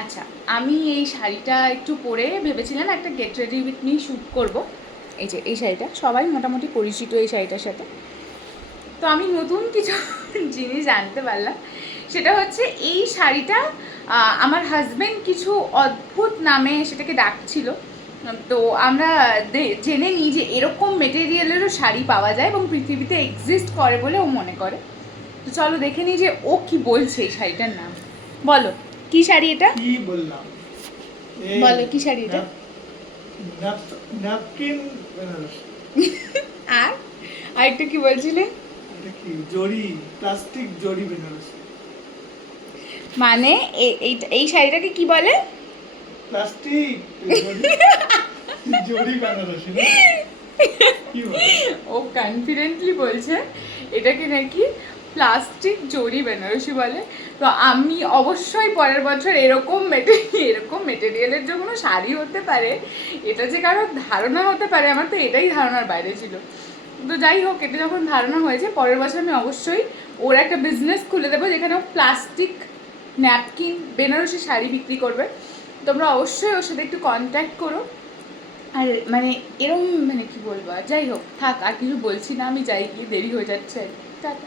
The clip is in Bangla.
আচ্ছা, আমি এই শাড়িটা একটু পরে ভেবেছিলাম একটা get ready with me shoot করবো। এই যে এই শাড়িটা সবাই মোটামুটি পরিচিত এই শাড়িটার সাথে। তো আমি নতুন কিছু জিনিস জানতে পারলাম, সেটা হচ্ছে এই শাড়িটা আমার হাজব্যান্ড কিছু অদ্ভুত নামে সেটাকে ডাকছিল। তো আমরা জেনে নিই যে এরকম মেটেরিয়ালেরও শাড়ি পাওয়া যায় এবং পৃথিবীতে এক্সিস্ট করে বলে ও মনে করে। তো চলো দেখে নিই যে ও কি বলছে এই শাড়িটার নাম। বলো কি শাড়ি এটা? কি বললাম? বলো কি শাড়ি এটা? ন্যাপকিন বেনারসি। আর আরেকটা কি বলছিলে? এটা কি জরি, প্লাস্টিক জরি বেনারসি। মানে এই শাড়িটাকে কি বলে? প্লাস্টিক জরি বেনারসি না? কি বলে? ও কনফিডেন্টলি বলছে এটাকে নাকি প্লাস্টিক জরি বেনারসি বলে। তো আমি অবশ্যই পরের বছর এরকম মেটেরিয়ালের যে কোনো শাড়ি হতে পারে, এটা যে কারোর ধারণা হতে পারে, আমার তো এটাই ধারণার বাইরে ছিল। তো যাই হোক, এটা যখন ধারণা হয়েছে পরের বছর আমি অবশ্যই ওর একটা বিজনেস খুলে দেবো যেখানে ও প্লাস্টিক ন্যাপকিন বেনারসি শাড়ি বিক্রি করবে। তোমরা অবশ্যই ওর সাথে একটু কন্ট্যাক্ট করো। আর মানে এরম মানে কি বলবো, আর যাই হোক থাক, আর কিছু বলছি না, আমি যাই, গিয়ে দেরি হয়ে যাচ্ছে। টাটা।